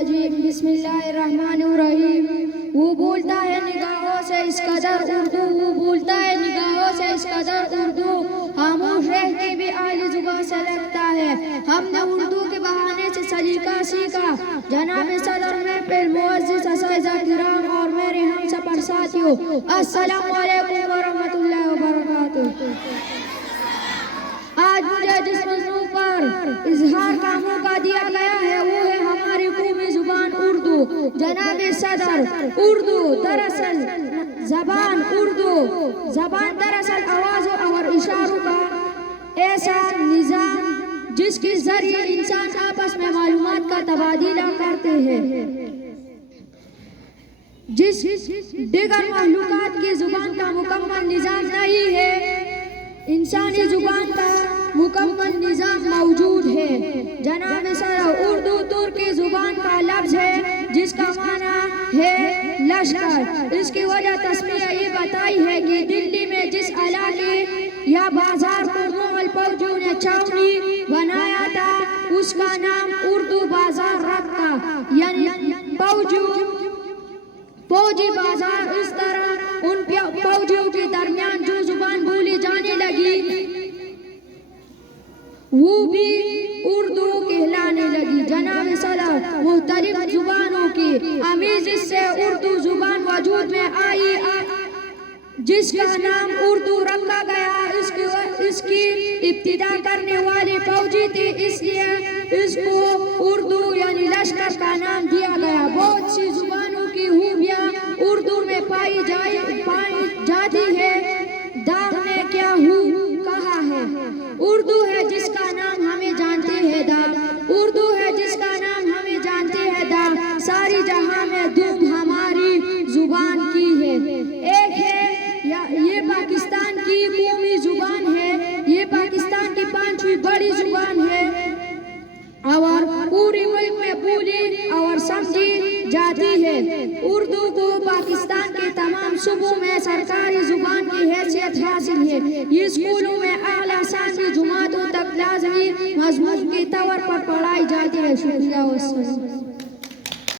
بسم اللہ الرحمن الرحیم۔ وہ بولتا ہے نگاہوں سے اس قدر اردو، وہ بولتا ہے نگاہوں سے اس قدر اردو، خاموش رہ کے بھی اعلی زبان سے لگتا ہے۔ ہم نے اردو کے بہانے سے سلیقہ سیکھا۔ جناب صدر محفل، معزز اساتذہ کرام اور میرے ہم سفر ساتھیوں، السلام علیکم ورحمۃ اللہ وبرکاتہ۔ آج مجھے جس موضوع پر اظہار کا موقع دیا گیا ہے وہ ہے ہماری قومی زبان اردو۔ جناب صدر، اردو دراصل زبان دراصل آوازوں اور اشاروں کا ایسا نظام جس کے ذریعے انسان آپس میں معلومات کا تبادلہ کرتے ہیں، جس دیگر مخلوقات کی زبان کا مکمل نظام نہیں ہے، انسانی زبان کا مکمل نظام موجود ہے۔ جناب صدر، اردو ترکی زبان کا لفظ ہے جس کا معنی ہے لشکر۔ اس کی وجہ تسمیہ یہ بتائی ہے کہ دلی میں جس علاقے یا بازار کو مغل فوجیوں نے چھاؤنی بنایا تھا اس کا نام اردو بازار رکھا، یعنی فوجی بازار۔ اس طرح ان فوجیوں کے درمیان جو زبان بولی جانے لگی وہ بھی اردو کہلانے لگی۔ جناب صدر، مختلف زبانوں کی آمیزش سے اردو زبان وجود میں آئی جس کا نام اردو رکھا گیا۔ اس کی ابتدا کرنے والی فوجی تھی، اس لیے اس کو اردو یعنی لشکر کا نام دیا گیا۔ بہت سی زبانوں کی خوبیاں اردو میں پائی جاتی ہے۔ داغ نے کیا کہا ہے؟ اردو ہے جس کا نام ہمیں جانتے ہیں داغ، اردو ہے جس کا نام ہمیں جانتے ہیں داغ، ساری جہاں میں دھوم ہماری زبان کی ہے۔ ایک ہے یہ پاکستان کی قومی زبان ہے، یہ پاکستان کی 5ویں بڑی زبان ہے اور پورے ملک میں بولی اور سمجھی جاتی ہے۔ اردو کو پاکستان کے تمام صوبوں میں سرکاری زبان کی حیثیت حاصل ہے۔ یہ اسکولوں میں اعلیٰ ثانوی جماعتوں تک لازمی مضمون کے طور پر پڑھائی جاتی ہے۔ شکریہ والسلام۔